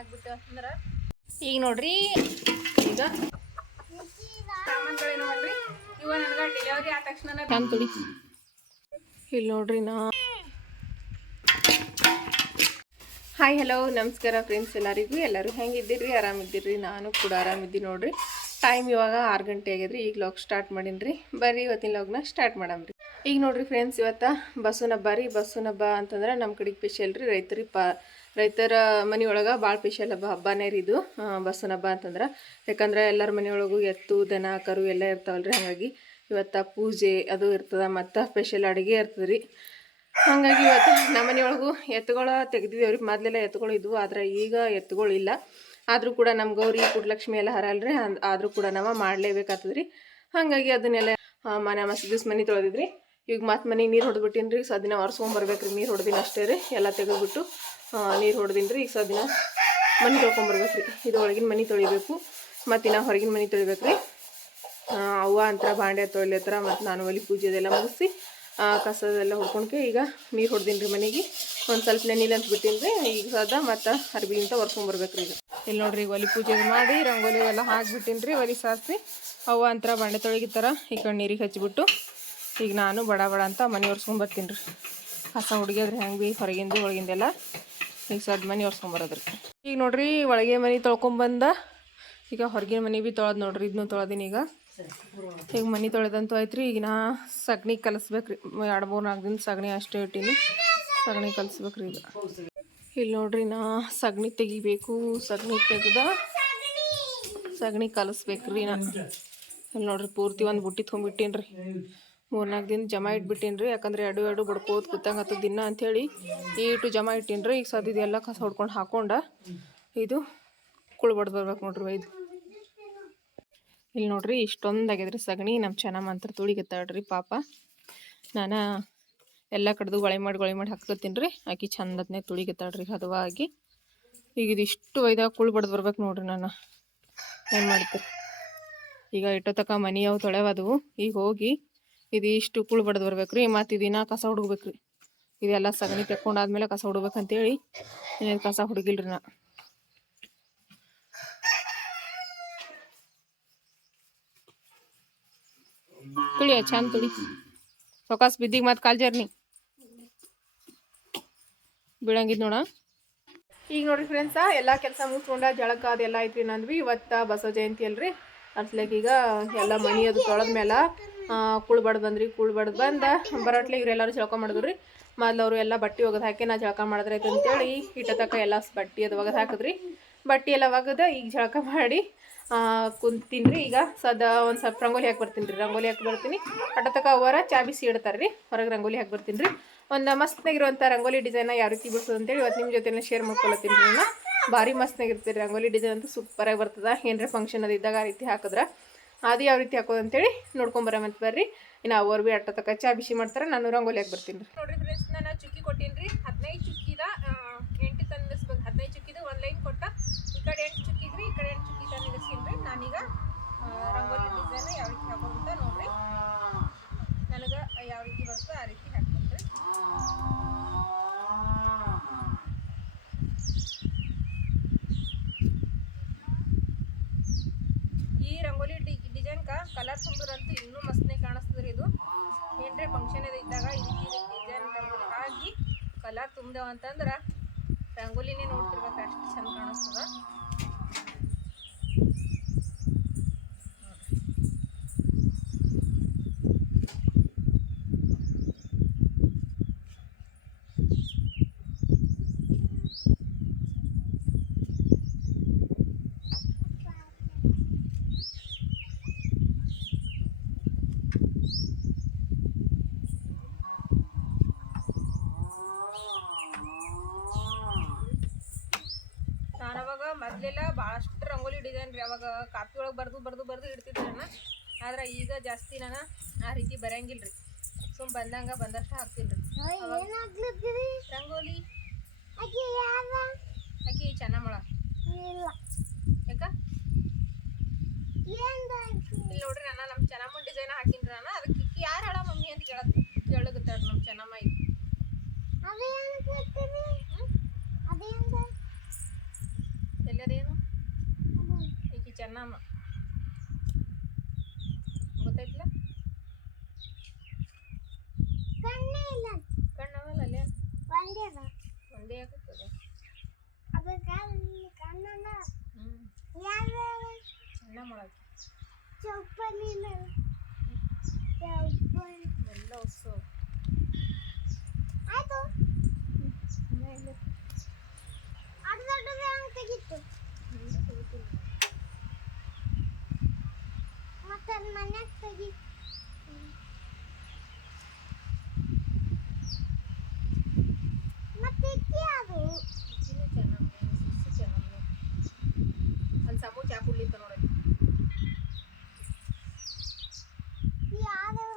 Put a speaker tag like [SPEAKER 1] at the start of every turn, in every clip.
[SPEAKER 1] ಹಾಕ್ಬಿಟ್ಟು ಅಂದ್ರೆ? ಈಗ ನೋಡ್ರಿ ಈಗ. ಸಾಮಾನ್ಗಳೇನು ಅಲ್ರಿ ಇವ ನನಗೆ ಡೆಲಿವರಿ ಆದ ತಕ್ಷಣ ಚಂದ ತುಡಿ. ಇಲ್ಲಿ ನೋಡ್ರಿ ನಾ. ಹಾಯ್ ಹಲೋ ನಮಸ್ಕಾರ ಫ್ರೆಂಡ್ಸ್ ಎಲ್ಲರಿಗೂ. ಎಲ್ಲರೂ ಹೆಂಗಿದ್ದೀರಿ? ಆರಾಮಿದ್ದೀರಿ? ನಾನು ಕೂಡ ಆರಾಮಿದ್ದೀನಿ ನೋಡ್ರಿ. ಟೈಮ್ ಇವಾಗ ಆರು ಗಂಟೆ ಆಗಿದ್ರಿ. ಈಗ ಲಾಗ್ ಸ್ಟಾರ್ಟ್ ಮಾಡೀನಿ ಬರ್ರಿ ಇವತ್ತಿನ ಲಾಗ್ನ ಸ್ಟಾರ್ಟ್ ಮಾಡಮ್ರಿ. ಈಗ ನೋಡ್ರಿ ಫ್ರೆಂಡ್ಸ್ ಇವತ್ತ ಬಸ್ಸುನ ಹಬ್ಬ ರೀ. ಬಸ್ಸುನ ಹಬ್ಬ ಅಂತಂದ್ರೆ ನಮ್ಮ ಕಡೆಗೆ ಸ್ಪೆಷಲ್ ರೀ. ರೈತರಿ ಪಾ ರೈತರ ಮನೆಯೊಳಗೆ ಭಾಳ ಸ್ಪೆಷಲ್ ಹಬ್ಬ, ಹಬ್ಬನೇ ರೀ ಇದು. ಬಸವನ ಹಬ್ಬ ಅಂತಂದ್ರೆ. ಯಾಕಂದ್ರೆ ಎಲ್ಲರ ಮನೆಯೊಳಗೂ ಎತ್ತು, ದನ, ಕರು ಎಲ್ಲ ಇರ್ತಾವಲ್ರಿ. ಹಾಗಾಗಿ ಇವತ್ತು ಪೂಜೆ ಅದು ಇರ್ತದ, ಮತ್ತು ಸ್ಪೆಷಲ್ ಅಡುಗೆ ಇರ್ತದೆ ರೀ. ಹಾಗಾಗಿ ಇವತ್ತು ನಮ್ಮ ಮನೆಯೊಳಗೂ ಎತ್ತುಗಳ ತೆಗ್ದಿದ್ದೇವ್ರಿ ಮೊದಲೆಲ್ಲ ಎತ್ತುಗಳು ಇದ್ವು, ಆದ್ರೆ ಈಗ ಎತ್ತುಗಳು ಇಲ್ಲ. ಆದರೂ ಕೂಡ ನಮ್ಮ ಗೌರಿ ಪುಟ್ಟಲಕ್ಷ್ಮಿ ಎಲ್ಲ ಹರಲ್ರಿ. ಆದರೂ ಕೂಡ ನಾವು ಮಾಡಲೇಬೇಕಾಗ್ತದೆ ರೀ. ಹಾಗಾಗಿ ಅದನ್ನೆಲ್ಲ ಮನೆ ಮಸ್ತ್ ಮನೆ ತೊಳೆದಿದ್ರಿ. ಈಗ ಮತ್ತೆ ಮನೆಗೆ ನೀರು ಹೊಡೆದ್ಬಿಟ್ಟಿನಿ ರೀ ಸದಿನ ಒರೆಸ್ಕೊಂಬರ್ಬೇಕು ರೀ ನೀರು ಹೊಡೆದಿನ ಅಷ್ಟೇ ರೀ. ಎಲ್ಲ ತೆಗೆದ್ಬಿಟ್ಟು ನೀರು ಹೊಡೆದಿನಿ ರೀ ಈಗ ಸದಿನ ಮನೆ ತೊಳ್ಕೊಂಬರ್ಬೇಕು ರೀ ಇದು ಒಳಗಿನ ಮನೆ ತೊಳಿಬೇಕು. ಮತ್ತು ಇನ್ನು ಹೊರಗಿನ ಮನೆ ತೊಳಿಬೇಕು ರೀ ಅವ್ವ ಅಂತರ ಬಾಂಡೆ ತೊಳಿಲತ್ತರ ಮತ್ತು ನಾನು ಒಲಿ ಪೂಜೆದೆಲ್ಲ ಮುಗಿಸಿ ಕಸದೆಲ್ಲ ಹೊಡ್ಕೊಂಡ್ಕೆ ಈಗ ನೀರು ಹೊಡ್ದೀನಿ ರೀ ಮನೆಗೆ. ಒಂದು ಸ್ವಲ್ಪ ನೆನಿಲ್ಲ ಅಂತ ಬಿಟ್ಟಿನಿ ರೀ ಈಗ ಸದ ಮತ್ತು ಅರ್ಬಿಗಿಂತ ಒರ್ಸ್ಕೊಂಬರ್ಬೇಕು ರೀ ಈಗ. ಇಲ್ಲಿ ನೋಡ್ರಿ ಒಲಿ ಪೂಜೆ ಮಾಡಿ, ರಂಗೋಲಿ ಎಲ್ಲ ಹಾಕ್ಬಿಟ್ಟಿನಿ ರೀ ಒಲಿ ಸಾರಿಸಿ ಅವ್ವ ಅಂತರ ಬಾಂಡೆ ತೊಳಗಿತ್ತಾರ. ಈ ಕಡೆ ನೀರಿಗೆ ಹಚ್ಚಿಬಿಟ್ಟು ಈಗ ನಾನು ಬಡ ಬಡ ಅಂತ ಮನೆ ಒರ್ಸ್ಕೊಂಬರ್ತೀನಿ ರೀ ಕಸ ಹುಡುಗಿದ್ರೆ ಹೆಂಗೆ ಭೀ ಹೊರಗಿಂದು ಒಳಗಿಂದೆಲ್ಲ. ಈಗ ಸದ್ ಮನೆ ಒರ್ಸ್ಕೊಂಬರೋದ್ರಿ ಈಗ ನೋಡ್ರಿ ಒಳಗೆ ಮನೆ ತೊಳ್ಕೊಂಬಂದ ಈಗ ಹೊರಗಿನ ಮನೆ ಭೀ ತೊಳೆದು ನೋಡ್ರಿ ಇದನ್ನು ತೊಳೆದೀನಿ ಈಗ. ಈಗ ಮನೆ ತೊಳೆದಂತೂ ಆಯ್ತು ಈಗ ನಾ ಸಗಣಿ ಕಲಿಸ್ಬೇಕ್ರಿ. ಎರಡು ಮೂರು ನಾಲ್ಕು ದಿನ ಸಗಣಿ ಅಷ್ಟೇ ಇಟ್ಟೀನಿ. ಸಗಣಿ ಕಲಿಸ್ಬೇಕ್ರಿ ಈಗ. ಇಲ್ಲಿ ನೋಡ್ರಿ ನಾ ಸಗಣಿ ತೆಗಿಬೇಕು, ಸಗಣಿ ತೆಗ್ದ ಸಗಣಿ ಕಲಿಸ್ಬೇಕ್ರಿ ನಾ. ಇಲ್ಲಿ ನೋಡ್ರಿ ಪೂರ್ತಿ ಒಂದು ಬುಟ್ಟಿ ತೊಗೊಂಬಿಟ್ಟೀನಿ ರೀ ಮೂರ್ನಾಲ್ಕು ದಿನ ಜಮಾ ಇಟ್ಬಿಟ್ಟಿನ್ರಿ ಯಾಕಂದ್ರೆ ಎರಡು ಎರಡು ಬಡ್ಕೋದು ಕೂತಂಗೆ ದಿನ ಅಂಥೇಳಿ ಈಟು ಜಮಾ ಇಟ್ಟೀನಿ ರೀ, ಈಗ ಎಲ್ಲಾ ಕಸ ಹೊಡ್ಕೊಂಡು ಹಾಕೊಂಡ ಇದು ಕುಳ್ ಬಡ್ದು ಬರ್ಬೇಕು ನೋಡ್ರಿ ಇದು ಇಲ್ಲಿ ನೋಡ್ರಿ ಇಷ್ಟೊಂದು ಆಗ್ಯದ್ರಿ ಸಗಣಿ ನಮ್ಮ ಚೆನ್ನಮ್ಮ ಅಂತ ತುಳಿಗತ್ತಾಳ್ರಿ ಪಾಪ. ನಾನು ಎಲ್ಲ ಕಡ್ದು ಗೊಳೆ ಮಾಡಿ ಗೊಳೆ ಮಾಡಿ ಹಾಕ್ಕೊತೀನಿ ರೀ, ಆಕಿ ಚಂದತ್ನೇ ತುಳಿಗತ್ತಾಳ್ರಿ ಹದವಾಗಿ. ಈಗ ಇದಿಷ್ಟು ಒಯ್ದಾಗ ಕುಳ್ ಬಡ್ದು ಬರ್ಬೇಕು ನೋಡ್ರಿ ನಾನು. ಏನು ಮಾಡ್ತೀರಿ? ಈಗ ಇಟ್ಟೋ ತಕ ಮನಿ ಅವು ತೊಳೆವದು ಈಗ ಹೋಗಿ ಇದು ಇಷ್ಟು ಕುಳ್ ಬಡ್ದು ಬರ್ಬೇಕು ರೀ ಮತ್ತು ಇದನ್ನ ಕಸ ಹುಡುಗ್ಬೇಕು ರೀ ಇದೆಲ್ಲ ಸಗಣಿ ತೆಕ್ಕೊಂಡಾದ್ಮೇಲೆ ಕಸ ಹುಡ್ಬೇಕಂತೇಳಿ ಇನ್ನೇನು ಕಸ ಹುಡುಗಿಲ್ರಿ ನಾ. ತುಳಿಯ ಚಂದ ತುಳಿ. ಸೊಕಾಸ್ ಬಿದ್ದಿಗೆ ಮತ್ತೆ ಕಾಲ್ ಜರ್ನಿ. ಬೀಳಂಗಿದ್ ನೋಡ. ಈಗ ನೋಡ್ರಿ ಫ್ರೆಂಡ್ಸ ಎಲ್ಲ ಕೆಲಸ ಮುಗಿಸ್ಕೊಂಡ ಜಳಕ ಅದೆಲ್ಲ ಐತ್ರಿ ನಂದ್ವಿ. ಇವತ್ತ ಬಸವ ಜಯಂತಿ ಅಲ್ರಿ. ಅಟ್ಲಾಗ ಈಗ ಎಲ್ಲ ಮನಿ ಅದು ತೊಳೆದ ಮೇಲೆ ಕುಳ್ ಬಡ್ದು ಬಂದ್ರಿ ಕುಳ್ ಬಡ್ದು ಬಂದ ಬರಟ್ಲೆ ಇವ್ರೆಲ್ಲರೂ ಜಳಕ ರೀ ಮೊದ್ಲು ಅವರು ಎಲ್ಲ ಬಟ್ಟೆ ಒಗದು ಹಾಕಿ ನಾ ಜಳಕ ಮಾಡಿದ್ರೆ ಆಯ್ತು ಅಂತೇಳಿ ಇಟ್ಟ ತಕ್ಕ ಎಲ್ಲ ಬಟ್ಟೆ ಅದು ಒಗದು ಹಾಕಿದ್ರಿ. ಬಟ್ಟೆ ಎಲ್ಲ ಒಗದ ಈಗ ಜಳಕ ಮಾಡಿ ಕುಂತೀನಿ ಈಗ ಸದ ಒಂದು ಸ್ವಲ್ಪ ರಂಗೋಲಿ ಹಾಕಿ ಬರ್ತೀನಿ ರೀ ರಂಗೋಲಿ ಹಾಕಿ ಬರ್ತೀನಿ. ಅಟ್ಟ ತಕ ಅವರ ಚಾ ಬಿಸಿ ಇಡ್ತಾರೆ ರೀ ಹೊರಗೆ ರಂಗೋಲಿ ಹಾಕಿ ಬರ್ತೀನಿ ರೀ ಒಂದು ಮಸ್ತ್ನಾಗಿರುವಂಥ ರಂಗೋಲಿ ಡಿಸೈನ್ ಯಾವ ರೀತಿ ಬಿಡ್ಸೋದು ಅಂತೇಳಿ ಇವತ್ತು ನಿಮ್ಮ ಜೊತೆ ಶೇರ್ ಮಾಡ್ಕೊಳತ್ತೀನಿ ರೀ ನಾನು. ಭಾರಿ ಮಸ್ತ್ನಾಗಿರ್ತೀರಿ ರಂಗೋಲಿ ಡಿಸೈನ್ ಅಂತೂ ಸೂಪರಾಗಿ ಬರ್ತದೆ. ಏನರ ಫಂಕ್ಷನ್ ಅದು ಇದ್ದಾಗ ಆ ರೀತಿ ಹಾಕಿದ್ರೆ. ಅದು ಯಾವ ರೀತಿ ಹಾಕೋದು ಅಂತೇಳಿ ನೋಡ್ಕೊಂಬರಮಂತ ಬರ್ರಿ. ಇನ್ನು ಅವ್ರು ಭೀ ಅಟ್ಟ ತಕ್ಕ ಚಾ ಬಿಸಿ ಮಾಡ್ತಾರೆ, ನಾನು ರಂಗೋಲಿ ಹಾಕಿ ಬರ್ತೀನಿ ರೀ. ನೋಡ್ರಿ ಫ್ರೆಂಡ್ಸ್ ನಾನು ಚುಕ್ಕಿ ಕೊಟ್ಟೀನಿ ರೀ. ಹದಿನೈದು ಚುಕ್ಕಿದ ಎಂಟು ತಂದಿಸ್ಬೇಕು ಹದಿನೈದು ಚುಕ್ಕಿದ ಒಂದು ಲೈನ್ ಕೊಟ್ಟ. ಈ ಕಡೆ ಎಂಟು ಚುಕ್ಕಿದ್ರಿ ಈ ಕಡೆ ಎಂಟು ಚುಕ್ಕಿ ತಂದಿಸ್ತೀನಿ ರೀ ನಾನೀಗ ರಂಗೋಲಿ ಡಿಸೈನ್ ಯಾವ ರೀತಿ ಹಾಕೋದು ಅಂತ ನೋಡ್ರಿ ನನಗೆ ಯಾವ ರೀತಿ ಬರ್ತೋ ಆ ರೀತಿ ಹಾಕ್ತೀನಿ ರೀ ಈ ರಂಗೋಲಿ ಡಿಸೈನ್ಕ ಕಲರ್ ತುಂಬಿದ್ರಂತೂ ಇನ್ನೂ ಮಸ್ತ್ನೇ ಕಾಣಿಸ್ತದ್ರಿ ಇದು. ಏನ್ರೆ ಫಂಕ್ಷನ್ ಅದು ಇದ್ದಾಗ ಈ ರೀತಿ ಡಿಸೈನ್ ರಂಗೋಲಿ ಹಾಕಿ ಕಲರ್ ತುಂಬ್ದೇವ ಅಂತಂದ್ರೆ ರಂಗೋಲಿನೇ ನೋಡ್ತಿರ್ಬೇಕು, ಅಷ್ಟು ಚಂದ ಕಾಣಿಸ್ತದ ನಾನು ಅವಾಗ ಮೊದಲೆಲ್ಲ ಭಾಳಷ್ಟು ರೀ ಅವಾಗ ಕಾಪಿ ಒಳಗೆ ಬರೆದು ಬರೆದು ಬರೆದು ಇಡ್ತಿದ್ದೇನೆ ಆದ್ರೆ ಈಗ ಜಾಸ್ತಿ ನಾನು ಆ ರೀತಿ ಬರಂಗಿಲ್ಲ ರೀ ಸುಮ್ ಬಂದಂಗ ಬಂದಷ್ಟು ಹಾಕ್ತೀನಿ ರೀ ರಂಗೋಲಿ. ಅಕ್ಕಿ ಚೆನ್ನಮ್ಮಳ ಯಾಕ? ಇಲ್ಲಿ ನೋಡ್ರಿ ನಾನು ನಮ್ಮ ಚೆನ್ನಮ್ಮನ ಡಿಸೈನ್ ಹಾಕಿನ್ರಿ ನಾನು ಅದಕ್ಕೆ ಯಾರು ಹೇಳ ಮಮ್ಮಿ ಅಂತ ಕೇಳ ಕೇಳಗತ್ತಾಳ ನಮ್ಮ ಚೆನ್ನಮ್ಮ ಈಗ ಗೊತ್ತೈತಿಲ್ಲ ಗೊತ್ತಾಯ್ತಿಲ್ಲ?
[SPEAKER 2] ಕಣ್ಣೇ ಇಲ್ಲ
[SPEAKER 1] ಕಣ್ಣವಲ್ಲ ಅಲ್ಲೇ
[SPEAKER 2] ಒಂದೇ.
[SPEAKER 1] ಒಂದೇ ಆಗುತ್ತದೆ
[SPEAKER 2] ಅದು ಕಣ್ಣು
[SPEAKER 1] ಹ್ಞೂ
[SPEAKER 2] ಯಾವ್ಯಾವ
[SPEAKER 1] ಚೆನ್ನಮ್ಮ ಒಳಗೆ
[SPEAKER 2] ಚೌಪನಿನ ಚೌಪನಿ
[SPEAKER 1] ಎಲ್ಲ ಹೊಸು
[SPEAKER 2] ಆಯ್ತು
[SPEAKER 1] ಇನ್ನೂ ಇಲ್ಲ
[SPEAKER 2] ಅದು ದೊಡ್ಡದು ಹಂಗೆ ತೆಗಿತ್ತು
[SPEAKER 1] ಇನ್ನೂ ತೆಗಿತಿಲ್ಲ.
[SPEAKER 2] ಮತ್ತೆ ಅದು ಮನ್ಯಾಗ ತೆಗಿ ಮತ್ತೆ ಇಕ್ಕಿ ಅದು
[SPEAKER 1] ಇನ್ನು ಚೆನ್ನಮ್ಮ ಸುಸ್ಸು ಚೆನ್ನಮ್ಮ ಅಲ್ಲಿ ಸಮೂ ಚಾ ಕುಡ್ಲಿತ್ತ ನೋಡಿ
[SPEAKER 2] ಯಾವ್ದವ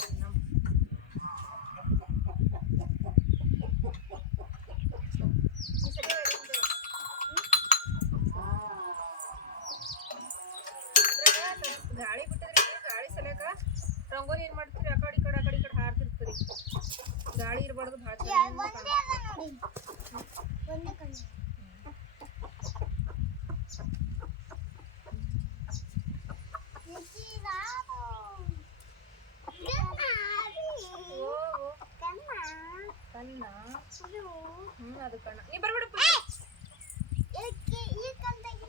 [SPEAKER 1] ಚೆನ್ನಮ್ಮ ಈ ಸರಿ ಹೇಳಿದ್ದು. ಅದ್ರಾಗ ಸ್ವಲ್ಪ ಗಾಳಿ ಬಿಟ್ಟದ್ರಿ ಗಾಳಿ ಸಲಕ ರಂಗೋಲಿ ಏನ್ ಮಾಡ್ತೀರಿ ಆ ಕಡೆ ಈ ಕಡೆ ಆ ಕಡೆ ಈ ಕಡೆ ಹಾರ್ತಿರ್ತೀರಿ ಗಾಳಿ ಇರಬಾರ್ದು ಭಾಳ
[SPEAKER 2] ಒಂದೇ ಅದ ನೋಡಿ ಒಂದೇ ಕಣ್ಣು ನಿಂತಿದಾರು. ಕಣ್ಣ ಅದು.
[SPEAKER 1] ಓ
[SPEAKER 2] ಕಣ್ಣ
[SPEAKER 1] ಕಣ್ಣ
[SPEAKER 2] ಅದು.
[SPEAKER 1] ಹ್ಮ್ ಅದು ಕಣ್ಣ ನೀ ಬರ್ಬೇಡಪ್ಪ
[SPEAKER 2] ಇದಕ್ಕೆ ಈ ಕಣ್ ತೆಗಿ.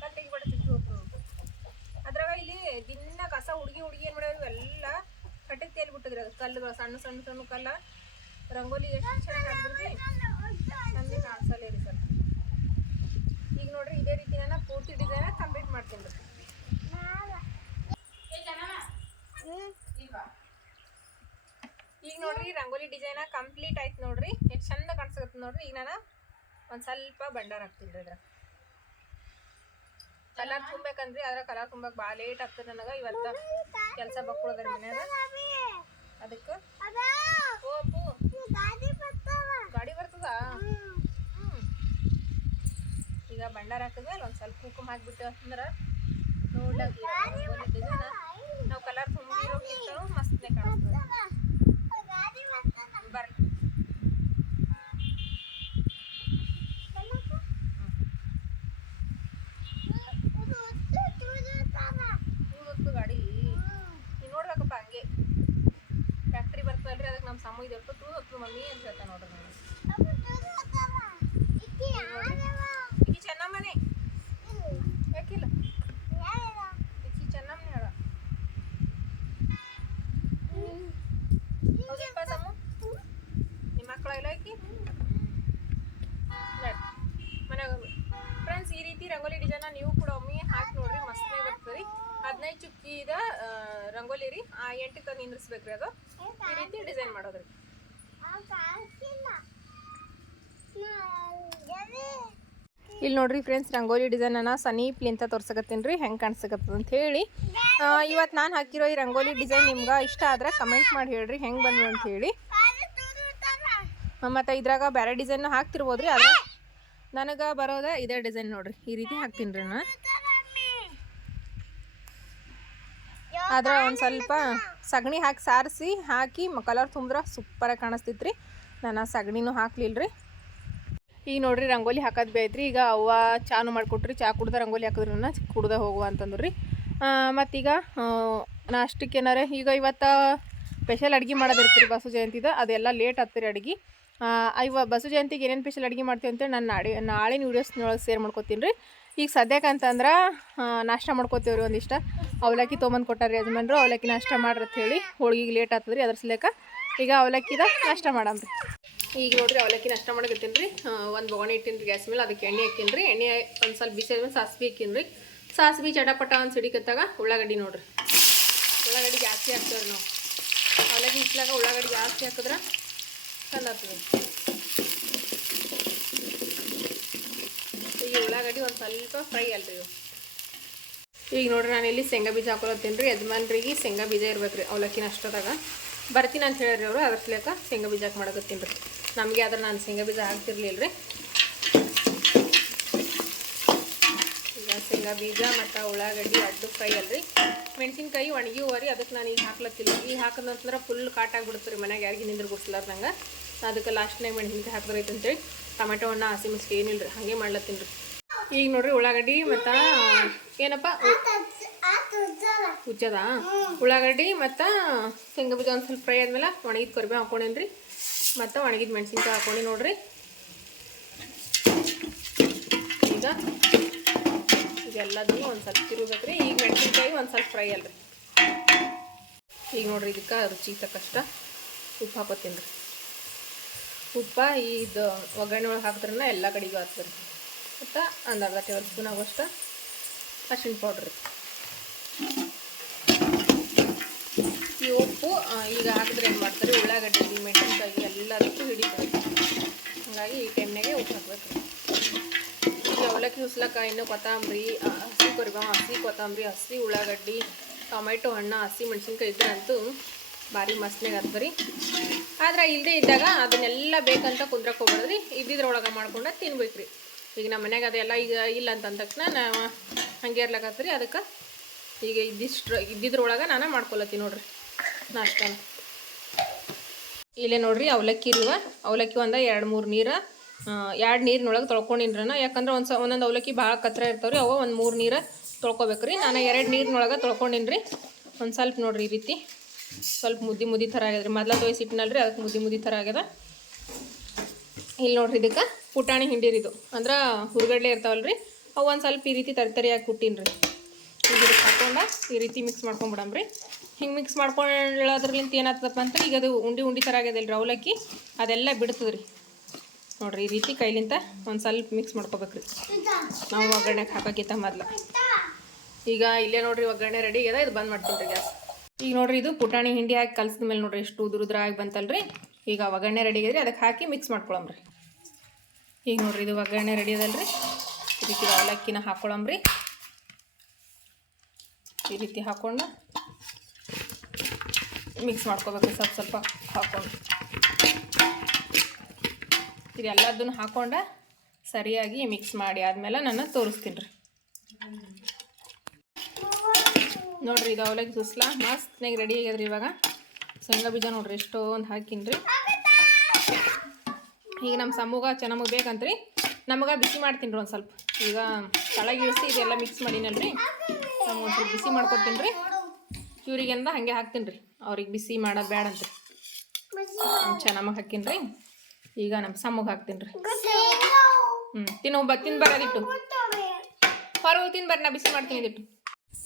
[SPEAKER 1] ಕಲ್ ತೆಗಿಬೇಡ ತಿರ್ಗಿ ಹೋಗ್ತು ಅದ್ರಾಗ ಇಲ್ಲಿ ದಿನ ಕಸ ಹುಡುಗಿ ಹುಡುಗಿ ಏನ್ ಮಾಡ್ಯಾವ ಎಲ್ಲ ಕಟ್ಟೆಗೆ ತೇಲ್ ಬಿಟ್ಟದ್ರಿ ಅದು ಕಲ್ಲುಗಳು ಸಣ್ಣ ಸಣ್ಣ ಸಣ್ಣ ಕಲ್ಲ ರಂಗೋಲಿ ಎಷ್ಟು ಚೆನ್ನಾಗಿ ಹಾಕಿದ್ರಿ ನಮಗೆ ಕಾಣಿಸಲ್ಲ ರೀ ಸರ್ ಈಗ ನೋಡ್ರಿ ಇದೇ ರೀತಿ ನಾನು ಪೂರ್ತಿ ಡಿಸೈನ ಕಂಪ್ಲೀಟ್ ಮಾಡ್ತೀನಿ ರೀ. ಈಗ ನೋಡ್ರಿ ರಂಗೋಲಿ ಡಿಸೈನ್ ಕಂಪ್ಲೀಟ್ ಆಯ್ತು ನೋಡ್ರಿ. ಎಷ್ಟು ಚಂದ ಕಾಣಿಸ್ಕತ್ತ ನೋಡ್ರಿ. ಈಗ ನಾನು ಒಂದ್ ಸ್ವಲ್ಪ ಬಂಡಾರ ಹಾಕ್ತೀನಿ ರೀ ಇದ್ರ ಕಲರ್ ತುಂಬೇಕಂದ್ರಿ ಅದ್ರ ಕಲರ್ ತುಂಬಕ್ಕೆ ಭಾಳ ಲೇಟ್ ಆಗ್ತದೆ ನನಗೆ. ಇವತ್ತ ಕೆಲಸ ಬಕ್ಕೊಳದ್ರಿ ಮನ್ಯಾಗ. ಅದಕ್ಕೆ?
[SPEAKER 2] ಗಾಡಿ
[SPEAKER 1] ಬರ್ತದ. ಈಗ ಬಂಡಾರ ಹಾಕಿದ್ಮೇಲೆ ಒಂದ್ ಸ್ವಲ್ಪ ಕುಂಕುಮ ಹಾಕ್ಬಿಟ್ಟು ಅಂದ್ರೆ ನೋಡ್ಲಕ್ ಡಿಸೈನ್ ನಾವು ಕಲರ್ ತುಂಬಿರೋಕ್ಕಿಂತ ಮಸ್ತ್ನೇ ಕಾಣಿಸ್ತದೆ
[SPEAKER 2] ಬರ್ತಾವ. ಆ ಗಾಡಿ ಬರ್ತಾವ.
[SPEAKER 1] ಬರ್ರಿ
[SPEAKER 2] ಬಲ್ಲಕ್ಕ? ಇದು ಉದ್ದು ತುಳಿದಿರ್ತಾವ.
[SPEAKER 1] ಇವತ್ತು ಗಾಡಿ
[SPEAKER 2] ಹ್ಮ್.
[SPEAKER 1] ನೀವು ನೋಡ್ಬೇಕಪ್ಪ ಹಂಗೆ ಫ್ಯಾಕ್ಟ್ರಿ ಬರ್ತದಲ್ರಿ ಅದಕ್ಕೆ ನಮ್ಮ ಸಮ ಇದು ತೂ ಹೊತ್ತು ಮಮ್ಮಿ ಅಂತ ಹೇಳ್ತಾ ನೋಡ್ರಿ ನಾನು
[SPEAKER 2] ಅವು ತುಳಿದಿರ್ತಾವ. ಇಕ್ಕಿ ಯಾವ್ದವ?
[SPEAKER 1] ಈಕಿ ಚೆನ್ನಮ್ಮನೆ
[SPEAKER 2] ಇದು.
[SPEAKER 1] ಯಾಕಿಲ್ಲ
[SPEAKER 2] ಯಾವ್ದವ?
[SPEAKER 1] ಈಕಿ ಚೆನ್ನಮ್ಮನೆ ಹೇಳ
[SPEAKER 2] ಹ್ಮ್.
[SPEAKER 1] ಹೌದಪ್ಪ ಸಮು
[SPEAKER 2] ಹ್ಮ್.
[SPEAKER 1] ನಿಮ್ಮ ಮಕ್ಕಳ ಎಲ್ಲ ಆಕಿ ಫ್ರೆಂಡ್ಸ್ ಈ ರೀತಿ ರಂಗೋಲಿ ಡಿಸೈನ್ ನೀವು ಕೂಡ ಒಮ್ಮೆ ಹಾಕಿ ನೋಡ್ರಿ ಮಸ್ತ್ನೇ ಬರ್ತದೆ. ರೀ ಹದಿನೈದು ಚುಕ್ಕಿದ ರಂಗೋಲಿ ರೀ. ಆ ಎಂಟಕ್ಕೆ ನಿಂದ್ರಿಸ್ಬೇಕ್ರಿ ಅದು. ಈ ರೀತಿ ಡಿಸೈನ್ ಮಾಡೋದ್ರಿ. ಇಲ್ಲಿ ನೋಡ್ರಿ ಫ್ರೆಂಡ್ಸ್ ರಂಗೋಲಿ ಡಿಸೈನ್ ಅನ್ನ ಸನೀಪ್ಲಿಂತ ತೋರ್ಸಕತ್ತೀನಿ ರೀ. ಹೆಂಗೆ ಕಾಣಿಸಕತ್ತದ ಅಂತ ಹೇಳಿ. ಇವತ್ತು ನಾನು ಹಾಕಿರೋ ಈ ರಂಗೋಲಿ ಡಿಸೈನ್ ನಿಮ್ಗೆ ಇಷ್ಟ ಆದ್ರೆ ಕಮೆಂಟ್ ಮಾಡಿ ಹೇಳ್ರಿ. ಹೆಂಗೆ ಬಂದ್ವಿ ಅಂತ ಹೇಳಿ. ಮತ್ತು ಇದ್ರಾಗ ಬೇರೆ ಡಿಸೈನ್ ಹಾಕ್ತಿರ್ಬೋದ್ರಿ, ಆದ್ರೆ ನನಗೆ ಬರೋದ ಇದೇ ಡಿಸೈನ್ ನೋಡ್ರಿ. ಈ ರೀತಿ ಹಾಕ್ತೀನಿ ರೀ ನಾನು. ಆದ್ರೆ ಒಂದು ಸ್ವಲ್ಪ ಸಗಣಿ ಹಾಕಿ ಸಾರಿಸಿ, ಹಾಕಿ ಕಲರ್ ತುಂಬ್ರೆ ಸೂಪರಾಗಿ ಕಾಣಿಸ್ತೈತ್ರಿ. ನಾನು ಆ ಸಗಣಿನೂ ಹಾಕ್ಲಿಲ್ಲ ರೀ ಈಗ ನೋಡ್ರಿ ರಂಗೋಲಿ ಹಾಕೋದು ಬೇಯ್ತ್ರಿ. ಈಗ ಅವ್ವ ಚಾನು ಮಾಡಿಕೊಟ್ರಿ, ಚಾ ಕುಡ್ದ ರಂಗೋಲಿ ಹಾಕಿದ್ರನ್ನ ಕುಡ್ದ ಹೋಗುವ ಅಂತಂದ್ರು. ರೀ ಮತ್ತೀಗ ನಾಷ್ಟಕ್ಕೆ ಏನಾರ, ಈಗ ಇವತ್ತು ಸ್ಪೆಷಲ್ ಅಡುಗೆ ಮಾಡೋದಿರ್ತೀರಿ ಬಸವ ಜಯಂತಿದ. ಅದೆಲ್ಲ ಲೇಟ್ ಆಗ್ತೀರಿ ಅಡುಗೆ. ಇವ ಬಸವ ಜಯಂತಿಗೆ ಏನೇನು ಸ್ಪೆಷಲ್ ಅಡುಗೆ ಮಾಡ್ತೀವಿ ಅಂತೇಳಿ ನಾನು ನಾಳೆ ನಾಳಿನ ವೀಡಿಯೋಸ್ನೊಳಗೆ ಶೇರ್ ಮಾಡ್ಕೊತೀನಿ ರೀ. ಈಗ ಸದ್ಯಕ್ಕೆ ಅಂತಂದ್ರೆ ನಾಷ್ಟ ಮಾಡ್ಕೋತೀವಿ ರೀ ಒಂದಿಷ್ಟ. ಅವಲಕ್ಕಿ ತೊಗೊಂಬಂದು ಕೊಟ್ಟಾರೆ ಯಜಮಾನ್ರು, ಅವಲಕ್ಕಿ ನಾಷ್ಟ ಮಾಡ್ರಿ ಅಂತ ಹೇಳಿ. ಹೋಳಿಗೆಗೆ ಲೇಟ್ ಆಗ್ತದೆ ರೀ ಅದ್ರ ಈಗ ಅವಲಕ್ಕಿದ ನಾಷ್ಟ ಮಾಡಮ್ರಿ ಈಗ ನೋಡ್ರಿ ಅವಲಕ್ಕಿ ನಾಷ್ಟ ಮಾಡಕತ್ತೀನಿ ರೀ. ಒಂದು ಬೊಗಣೆ ಇಟ್ಟಿನಿ ರೀ ಗ್ಯಾಸ್ ಮೇಲೆ, ಅದಕ್ಕೆ ಎಣ್ಣೆ ಹಾಕಿನ್ರಿ ಎಣ್ಣೆ ಒಂದು ಸ್ವಲ್ಪ ಬಿಸಿ ಆದ್ಮೇಲೆ ಸಾಸ್ವಿ ಹಾಕಿನ್ರಿ ರೀ. ಸಾಸ್ವಿ ಚಟಪಟ ಒಂದು ಸಿಡಿಕತ್ತಾಗ ಉಳ್ಳಾಗಡ್ಡಿ ನೋಡ್ರಿ. ಉಳ್ಳಾಗಡ್ಡಿ ಜಾಸ್ತಿ ಹಾಕ್ತೇವೆ ನಾವು. ಅವಲಕ್ಕಿ ಇಟ್ಲಾಗ ಉಳ್ಳಾಗಡ್ಡಿ ಜಾಸ್ತಿ ಹಾಕಿದ್ರೆ ಚಂದ ಈ ಉಳ್ಳಾಗಡ್ಡಿ ಒಂದು ಸ್ವಲ್ಪ ಫ್ರೈ ಅಲ್ರಿ ಇವು. ಈಗ ನೋಡ್ರಿ, ನಾನು ಇಲ್ಲಿ ಶೇಂಗಾ ಬೀಜ ಹಾಕೊಳತ್ತೀನಿ ರೀ ಯಜಮಾನ್ರಿಗೆ ಶೇಂಗಾ ಬೀಜ ಇರ್ಬೇಕು ರೀ ಅವಲಕ್ಕಿ ಅಷ್ಟದಾಗ ಬರ್ತೀನಿ ಅಂತ ಹೇಳಿರಿ ಅವರು. ಅದ್ರ ಸಲೇಕ ಶೇಂಗಾ ಬೀಜ ಹಾಕಿ ಮಾಡಕತ್ತೀನಿ ರೀ ನಮಗೆ ಆದ್ರೆ ನಾನು ಶೇಂಗಾ ಬೀಜ ಹಾಕ್ತಿರ್ಲಿಲ್ಲ ರೀ ಈಗ ಶೇಂಗಾ ಬೀಜ ಮತ್ತು ಉಳ್ಳಾಗಡ್ಡಿ ಅಡ್ಡು ಫ್ರೈ ಅಲ್ರಿ. ಮೆಣಸಿನ್ಕಾಯಿ ಒಣಗಿವರಿ ಅದಕ್ಕೆ ನಾನು ಈಗ ಹಾಕ್ಲತ್ತಿಲ್ಲ. ಈಗ ಹಾಕಿದಂತಂದ್ರೆ ಫುಲ್ ಕಾಟಾಗ್ಬಿಡುತ್ತೆ ರೀ ಮನ್ಯಾಗ, ಯಾರಿಗೆ ನಿಂದ್ರ ಗುಡ್ಸ್ಲಾರ್ದಂಗೆ ಅದಕ್ಕೆ ಲಾಸ್ಟ್ನಾಗ ಮೆಣಸಿನ್ಕಾಯಿ ಹಾಕಿದ್ರೈತೆ ಅಂತೇಳಿ ಟೊಮೆಟೊ ಹಣ್ಣು ಹಸಿ ಮೆಣಸಿಗೆ ಏನಿಲ್ಲ ರೀ ಹಾಗೆ ಮಾಡ್ಲತ್ತೀನಿ ರೀ. ಈಗ ನೋಡ್ರಿ ಉಳ್ಳಾಗಡ್ಡಿ ಮತ್ತು ಏನಪ್ಪ? ಉಜ್ಜದ? ಉಳ್ಳಾಗಡ್ಡಿ ಮತ್ತು ಶೇಂಗಾ ಬೀಜ ಒಂದು ಸ್ವಲ್ಪ ಫ್ರೈ ಆದ್ಮೇಲೆ ಒಣಗಿದ ಕರಿಬೇವು ಹಾಕೊಂಡೇನಿ ರೀ. ಮತ್ತು ಒಣಗಿದ ಮೆಣಸಿನ್ಕಾಯಿ ಹಾಕೊಂಡು ನೋಡ್ರಿ. ಈಗ ಇದೆಲ್ಲದನ್ನು ಒಂದು ಸ್ವಲ್ಪ ರೀ ಈಗ ಮೆಣಸಿನ್ಕಾಯಿ ಒಂದು ಸ್ವಲ್ಪ ಫ್ರೈ ಅಲ್ರಿ. ಈಗ ನೋಡ್ರಿ ಇದಕ್ಕೆ ರುಚಿ ತಕ್ಕಷ್ಟ ಉಪ್ಪು ಹಾಕೋತೀನಿ ರೀ. ಉಪ್ಪ, ಇದು ಒಗ್ಗರಣೆ ಒಳಗೆ ಹಾಕಿದ್ರನ್ನ ಎಲ್ಲ ಕಡೆಗೂ ಹಾಕ್ತಾರೆ ಮತ್ತು ಒಂದು ಅರ್ಧ ಟೇಬಲ್ ಸ್ಪೂನ್ ಆಗೋಷ್ಟು ಪೌಡ್ರ್ ರೀ ಈ ಉಪ್ಪು ಈಗ ಹಾಕಿದ್ರೆ ಏನು ಮಾಡ್ತಾರೆ? ಉಳ್ಳಾಗಡ್ಡೆ, ಮೆಣಸಿನ್ಕಾಯಿ ಎಲ್ಲದಕ್ಕೂ ಹಿಡಿತಾರೆ. ಹಾಗಾಗಿ ಈ ಟೈಮ್ನಾಗೆ ಉಪ್ಪು ಹಾಕ್ಬೇಕು ಈಗ ಅವಲಕ್ಕಿ ಇನ್ನು ಕೊತ್ತಂಬರಿ ಹಸಿ ಕರಿಬೇವು ಹಸಿ ಕೊತ್ತಂಬರಿ, ಹಸಿ ಉಳ್ಳಾಗಡ್ಡಿ, ಟೊಮೆಟೊ ಹಣ್ಣು, ಹಸಿ ಮೆಣಸಿನ್ಕಾಯಿ ಅಂತೂ ಭಾರಿ ಮಸ್ತ್ನಾಗ ರೀ ಆದ್ರೆ ಇಲ್ಲದೆ ಇದ್ದಾಗ ಅದನ್ನೆಲ್ಲ ಬೇಕಂತ ಕುಂದ್ರಕ್ಕೆ ರೀ ಇದ್ದಿದ್ರೊಳಗೆ ಮಾಡ್ಕೊಂಡು ತಿನ್ಬೇಕು ರೀ ಈಗ ನಮ್ಮ ಮನ್ಯಾಗ ಅದೆಲ್ಲ ಈಗ ಇಲ್ಲ ಅಂತ ಅಂದ ತಕ್ಷಣ ನಾವು ಹಂಗೆ ಇರ್ಲಕತ್ರಿ ಅದಕ್ಕೆ ಈಗ ಇದ್ದಿಷ್ಟು ಇದ್ದಿದ್ರೊಳಗೆ ನಾನು ಮಾಡ್ಕೊಳತ್ತೀನಿ ನೋಡ್ರಿ. ನಾಷ್ಟನ. ಇಲ್ಲೇ ನೋಡ್ರಿ ಅವಲಕ್ಕಿ ಇರುವ ಅವಲಕ್ಕಿ ಒಂದು ಎರಡು ಮೂರು ನೀರು ಎರಡು ನೀರಿನೊಳಗೆ ನಾ ಯಾಕಂದ್ರೆ ಒಂದು ಸ ಒಂದೊಂದು ಅವಲಕ್ಕಿ ಭಾಳ ಕತ್ರ ಇರ್ತಾವ್ರಿ, ಅವ ಒಂದು ಮೂರು ನೀರು ತೊಳ್ಕೊಬೇಕ್ರಿ. ನಾನು ಎರಡು ನೀರಿನೊಳಗೆ ತೊಳ್ಕೊಂಡಿನ್ರಿ. ಒಂದು ಸ್ವಲ್ಪ ನೋಡ್ರಿ ಈ ರೀತಿ. ಸ್ವಲ್ಪ ಮುದ್ದಿ ಮುದ್ದಿ ಥರ ಆಗ್ಯದ ಮೊದಲ ತೋಯಿಸಿಟ್ನಲ್ರಿ ಅದಕ್ಕೆ ಮುದ್ದಿ ಮುದ್ದಿ ಥರ ಆಗ್ಯದ. ಇಲ್ಲಿ ನೋಡ್ರಿ ಇದಕ್ಕೆ ಪುಟಾಣಿ ಹಿಂಡಿರಿದು ಅಂದ್ರೆ ಹುರುಗಡ್ಲೆ ಇರ್ತಾವಲ್ರಿ, ಅವು ಒಂದು ಸ್ವಲ್ಪ ಈ ರೀತಿ ತರಿ ತರಿ ಕುಟ್ಟೀನಿ ರೀ ಈಗ ಇದಕ್ಕೆ ಹಾಕೊಂಡ ಈ ರೀತಿ ಮಿಕ್ಸ್ ಮಾಡ್ಕೊಂಬಿಡಮ್ರಿ ಹಿಂಗೆ ಮಿಕ್ಸ್ ಮಾಡ್ಕೊಳ್ಳೋದ್ರಲಿಂತ ಏನಾಗ್ತದಪ್ಪ ಅಂತ ಈಗ ಅದು ಉಂಡಿ ಉಂಡಿ ಥರ ಆಗ್ಯದಲ್ರಿ ಅವಲಕ್ಕಿ. ಅದೆಲ್ಲ ಬಿಡ್ತದ್ರಿ. ನೋಡ್ರಿ, ಈ ರೀತಿ ಕೈಲಿಂತ ಒಂದು ಸ್ವಲ್ಪ ಮಿಕ್ಸ್ ಮಾಡ್ಕೋಬೇಕ್ರಿ. ನಾವು ಒಗ್ಗರಣೆಗೆ ಹಾಕೋಕ್ಕಿಂತ ಮೊದ್ಲು. ಈಗ ಇಲ್ಲೇ ನೋಡ್ರಿ, ಒಗ್ಗರಣೆ ರೆಡಿ ಅದ ಇದು ಬಂದ್ ಮಾಡ್ತೀನಿ ಗ್ಯಾಸ್. ಈಗ ನೋಡ್ರಿ, ಇದು ಪುಟಾಣಿ ಹಿಂಡಿ ಹಾಕಿ ಕಲ್ಸಿದ ಮೇಲೆ ನೋಡ್ರಿ, ಎಷ್ಟು ಉದುರು ಉದ್ರ ಆಗಿ ಬಂತಲ್ರಿ. ಈಗ ಒಗ್ಗರಣೆ ರೆಡಿ ಆಗಿದ್ರಿ ಅದಕ್ಕೆ ಹಾಕಿ ಮಿಕ್ಸ್ ಮಾಡ್ಕೊಳಮ್ರಿ ಈಗ ನೋಡ್ರಿ, ಇದು ಒಗ್ಗರಣೆ ರೆಡಿ ಅದಲ್ರಿ. ಈ ರೀತಿ ಅವಲಕ್ಕಿನ ಹಾಕೊಳಮ್ರಿ ಈ ರೀತಿ ಹಾಕೊಂಡು ಮಿಕ್ಸ್ ಮಾಡ್ಕೋಬೇಕು ಸ್ವಲ್ಪ ಸ್ವಲ್ಪ ಹಾಕೊಂಡು ಇದೆಲ್ಲದನ್ನು ಹಾಕೊಂಡ ಸರಿಯಾಗಿ ಮಿಕ್ಸ್ ಮಾಡಿ ಆದಮೇಲೆ ನಾನು ತೋರಿಸ್ತೀನಿ ರೀ. ನೋಡ್ರಿ ಇದು ಅವಲಕ್ಕಿ ಸುಸ್ಲ ಮಸ್ತ್ನಾಗ ರೆಡಿ ಆಗ್ಯದ್ರಿ ಇವಾಗ. ಶೇಂಗಾ ಬೀಜ ನೋಡ್ರಿ ಎಷ್ಟೊಂದು ಹಾಕಿನ್ರಿ. ಈಗ ನಮ್ಮ ಸಮೂಗ ಚೆನ್ನಾಗಿ ಬೇಕಂತ್ರಿ ನಮಗೆ ಬಿಸಿ ಮಾಡ್ತೀನಿ ರೀ ಒಂದು ಸ್ವಲ್ಪ. ಈಗ ತಳಗೆ ಇಳಿಸಿ ಇದೆಲ್ಲ ಮಿಕ್ಸ್ ಮಾಡಿನಲ್ರಿ. ನಮ್ಗೆ ಒಂದು ಸ್ವಲ್ಪ ಬಿಸಿ ಮಾಡ್ಕೊತೀನಿ ರೀ. ಇವ್ರಿಗೆಂದ ಹಾಗೆ ಹಾಕ್ತೀನಿ ರೀ. ಅವ್ರಿಗೆ ಬಿಸಿ ಮಾಡೋದು ಬೇಡ ಅಂತ್ರಿ ನಮ್ಮ ಚೆನ್ನಾಗಿ ಹಾಕೀನಿ ರೀ ಈಗ ನಮ್ಮ ಸಮ್ಮಗೆ ಹಾಕ್ತೀನಿ ರೀ ಹ್ಞೂ ತಿನ್ನು ಬ ತಿನ್ ಬರೋದಿಟ್ಟು ಹೊರಗೆ ತಿನ್ ಬರ್ರಿ ನಾ ಬಿಸಿ ಮಾಡ್ತೀನಿ ಇದಿಟ್ಟು.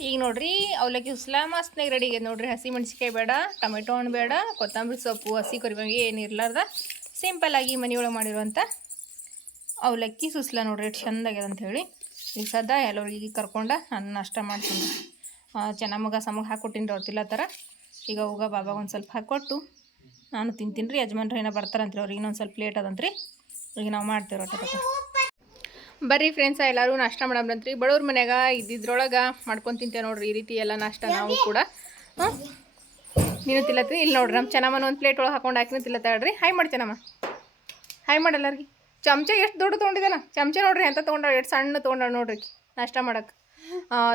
[SPEAKER 1] ಈಗ ನೋಡ್ರಿ ಅವಲಕ್ಕಿ ಉಸ್ಲ ಮಸ್ತ್ನಾಗ ರೆಡಿ ಆಗ್ಯದ ನೋಡ್ರಿ. ಹಸಿ ಮೆಣಸಿಕಾಯಿ ಬೇಡ ಟೊಮೆಟೊ ಹಣ್ಣು ಬೇಡ ಕೊತ್ತಂಬರಿ ಸೊಪ್ಪು ಹಸಿ ಕರಿಬೇವು ಏನು ಇರ್ಲಾರ್ದ ಸಿಂಪಲ್ ಆಗಿ ಮನೆಯೊಳಗೆ ಮಾಡಿರುವಂಥ ಅವಲಕ್ಕಿ ಸುಸ್ಲ ನೋಡ್ರಿ ಎಷ್ಟು ಚಂದ ಆಗ್ಯದ ಅಂತ ಹೇಳಿ. ಈಗ ಸದಾ ಎಲ್ಲರಿಗೆ ಕರ್ಕೊಂಡ ನಾನು ನಾಷ್ಟ ಮಾಡ್ತೀನಿ. ಚೆನ್ನಮ್ಮಗ ಸಮಗ ಹಾಕ್ಕೊಟ್ಟಿನಿ ರೀ ಅವ್ರು ತಿಲ್ಲತ್ತಾರ ಈಗ ಹೋಗ ಬಾಬಾಗ ಒಂದು ಸ್ವಲ್ಪ ಹಾಕ್ಕೊಟ್ಟು ನಾನು ತಿಂತೀನಿ ರೀ, ಯಜಮಾನ್ರು ಏನೋ ಬರ್ತಾರಂತ್ರಿ ಅವ್ರಿಗೆ ಇನ್ನೊಂದು ಸ್ವಲ್ಪ ಲೇಟ್ ಅದಂತ್ರಿ ಈಗ ನಾವು ಮಾಡ್ತೇವೆ ರೊಟ್ಟ ಬರ್ರಿ ಫ್ರೆಂಡ್ಸ ಎಲ್ಲರೂ ನಾಷ್ಟ ಮಾಡಮ್ರಂತ್ರಿ. ಬಡವ್ರ ಮನ್ಯಾಗ ಇದ್ದಿದ್ರೊಳಗೆ ಮಾಡ್ಕೊಂಡು ತಿಂತೇವೆ ನೋಡ್ರಿ, ಈ ರೀತಿ ಎಲ್ಲ ನಾಷ್ಟ ನಾವು ಕೂಡ. ನೀನು ತಿಲ್ಲತ್ರಿ ಇಲ್ಲಿ ನೋಡ್ರಿ ನಮ್ಮ ಚೆನ್ನಮ್ಮನ ಒಂದು ಪ್ಲೇಟ್ ಒಳಗೆ ಹಾಕೊಂಡು ಹಾಕಿನ ತಿಲ್ಲತ್ತಾಳ್ರಿ ಹಾಯ್ ಮಾಡಿ ಚೆನ್ನಮ್ಮ ಹಾಯ್ ಎಲ್ಲರಿಗೆ ಚಮಚ ಎಷ್ಟು ದೊಡ್ಡ ತೊಗೊಂಡಿದ್ದಾನ ಚಮಚ ನೋಡ್ರಿ, ಎಂತ ತೊಗೊಂಡಾಳ? ಎಷ್ಟು ಸಣ್ಣ ತೊಗೊಂಡಾಳ ನೋಡ್ರಿ ನಾಷ್ಟ ಮಾಡಕ್ಕೆ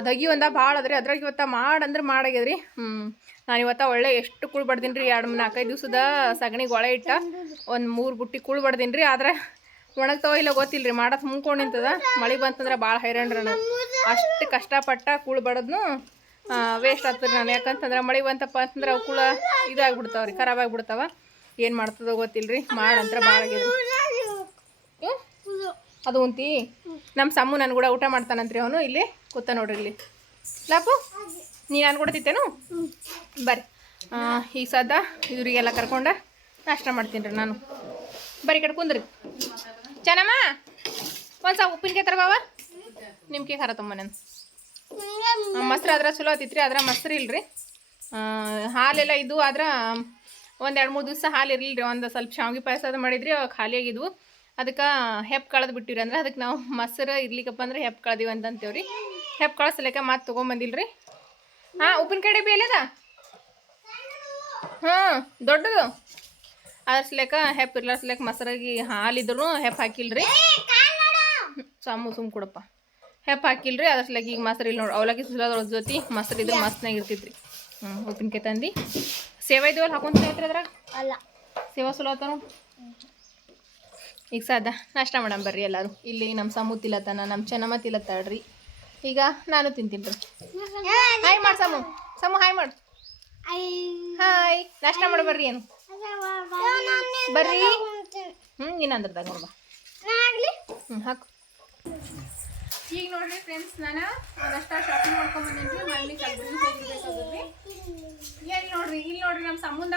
[SPEAKER 1] ದಗಿ ಒಂದ ಭಾಳ ಅದ್ರಿ. ಅದ್ರಾಗ ಇವತ್ತ ಮಾಡಂದ್ರೆ ಮಾಡಾಗ್ಯದ್ರಿ. ಹ್ಞೂ ನಾನು ಇವತ್ತ ಒಳ್ಳೆ ಎಷ್ಟು ಕುಳ್ ಬಡ್ದೀನಿ ರೀ ಎರಡು ನಾಲ್ಕೈದು ದಿವಸದ ಸಗಣಿ ಗೊಳೆ ಇಟ್ಟ ಒಂದು ಮೂರು ಬುಟ್ಟಿ ಕುಳ್ ಬಡ್ದೀನಿ ರೀ ಆದ್ರೆ ಒಣಗ್ತಾವ ಇಲ್ಲ ಗೊತ್ತಿಲ್ರಿ. ರೀ ಮುಂಕೊಂಡು ನಿಂತದ. ಮಳೆ ಬಂತಂದ್ರೆ ಭಾಳ ಹೈರಾಣ್ರಿ ನಾನು ಅಷ್ಟು ಕಷ್ಟಪಟ್ಟ ಕುಳ್ ಬಡದ್ನು ವೇಸ್ಟ್ ಆಗ್ತದೆ ನಾನು. ಯಾಕಂತಂದ್ರೆ ಮಳೆ ಬಂತಪ್ಪ ಅಂತಂದ್ರೆ ಅವು ಕುಳ ಇದಾಗ್ಬಿಡ್ತಾವ್ರಿ. ಖರಾಬ್ ಆಗ್ಬಿಡ್ತಾವ. ಏನು ಮಾಡ್ತದೋ ಗೊತ್ತಿಲ್ಲ ರೀ ಮಾಡಂತ್ರ ಭಾಳ ಆಗ್ಯದ ಅದು ಉಂತಿ ನಮ್ಮ ಸಮ್ಮು ನಾನು ಕೂಡ ಊಟ ಮಾಡ್ತಾನಂತ್ರಿ ಅವನು, ಇಲ್ಲಿ ಕೂತ ನೋಡ್ರಿ ಇಲ್ಲಿ ಲಾಪು, ನೀ ನಾನು ಕೂಡ ತಿತ್ತೇನು ಬರ್ರಿ. ಈಗ ಸದ ಇವರಿಗೆಲ್ಲ ಕರ್ಕೊಂಡ ನಾಷ್ಟ ಮಾಡ್ತೀನಿ ರೀ ನಾನು. ಬರ್ರಿ ಈ ಕಡೆ ಕುಂದ್ರಿ. ಚೆನ್ನಮ್ಮ ಒಂದು ಸ್ವಲ್ಪ ಉಪ್ಪಿನಕಾಯಿ ತರ ಬಾವ ನಿಮ್ಗೆ ಖಾರ ತುಂಬ ನಾನು. ಮೊಸರು ಆದ್ರೆ ಚಲೋ ಆತಿತ್ರಿ, ಆದ್ರೆ ಮೊಸರು ಇಲ್ರಿ. ಹಾಲೆಲ್ಲ ಇದ್ದು ಆದ್ರೆ ಒಂದು ಎರಡು ಮೂರು ದಿವಸ ಹಾಲು ಇರಲಿಲ್ಲ ರೀ ಒಂದು ಸ್ವಲ್ಪ ಶಾವಿಗೆ ಪಾಯಸ ಅದು ಮಾಡಿದ್ರಿ ಖಾಲಿಯಾಗಿದ್ವು. ಅದಕ್ಕೆ ಹೆಪ್ ಕಳೆದು ಬಿಟ್ಟಿವ್ರಿ ಅಂದ್ರೆ ಅದಕ್ಕೆ ನಾವು ಮೊಸರು ಇರ್ಲಿಕ್ಕಪ್ಪ ಅಂದ್ರೆ ಹೆಪ್ ಕಳ್ದೀವಿ ಅಂತ ಅಂತೀವ್ರಿ ಹೆಪ್ ಕಳಿಸ್ಲಿಕ್ಕೆ ಮತ್ತೆ ತೊಗೊಂಬಂದಿಲ್ರಿ. ಹಾಂ ಉಪ್ಪಿನಕಾಯಿ ಡಬ್ಬಿ ಎಲ್ಲದ? ಹಾಂ ದೊಡ್ಡದು. ಅದ್ರಸ್ಲೇಕ ಹೆಪ್ ಇರ್ಲಾರ್ಸ್ಲೇಕ ಮೊಸರಾಗಿ ಹಾಲಿದ್ರು ಹೆಪ್ ಹಾಕಿಲ್ರಿ. ಸಾಮು ಸುಮ್ ಕೊಡಪ್ಪ. ಹೆಪ್ ಹಾಕಿಲ್ರಿ ಅದ್ರ ಸಲೇಕ ಈಗ ಮೊಸರು ಇಲ್ಲಿ ನೋಡಿ ಅವಲಕ್ಕಿ ಸುಲೋದ್ರ ಜೊತೆ ಮೊಸರು ಇದ್ರೆ ಮಸ್ತ್ನಾಗ ಇರ್ತೈತ್ರಿ. ಹ್ಞೂ ಉಪ್ಪಿನಕಾಯಿ ತಂದು. ಸೇವಾ ಇದ್ದೀವಲ್ಲ ಹಾಕೊಂತ ಐತ್ರಿ ಅದ್ರಾಗ?
[SPEAKER 2] ಅಲ್ಲ.
[SPEAKER 1] ಸೇವಾ ಸುಲೋತಾರ ಈಗ ಸಾದ ನಾಷ್ಟ ಮಾಡೋಣ ಬರ್ರಿ ಎಲ್ಲರೂ. ಇಲ್ಲಿ ನಮ್ಮ ಸಮು ತಿಲತ್ತಾನ ನಮ್ಮ ಚೆನ್ನಮ್ಮ ತಿಲತ್ತಾಳ್ರಿ. ಈಗ ನಾನು ತಿಂತೀನಿ ಬರ್ರಿ ಹಾಯ್ ಮಾಡಿ ಸಮು. ಸಮು ಹಾಯ್ ಮಾಡು. ಹಾಯ್ ನಾಷ್ಟ ಮಾಡು ಬರ್ರಿ ಏನು? ಬರ್ರಿ. ಹ್ಞೂ ಇನ್ನೊಂದ್ರದಾಗ ನೋಡ್ಬಾ ಹ್ಞೂ ಹಾಕು. ಈಗ ನೋಡ್ರಿ ಫ್ರೆಂಡ್ಸ್ ನಾನು ಒಂದಷ್ಟು ಶಾಪಿಂಗ್ ಮಾಡ್ಕೊಂಡ್ ಬಂದೇನ್ರಿ ಮಮ್ಮಿ ಎಲ್ಲಿ ನೋಡ್ರಿ, ಇಲ್ಲಿ ನೋಡ್ರಿ ನಮ್ಮ ಸಂಬಂಧ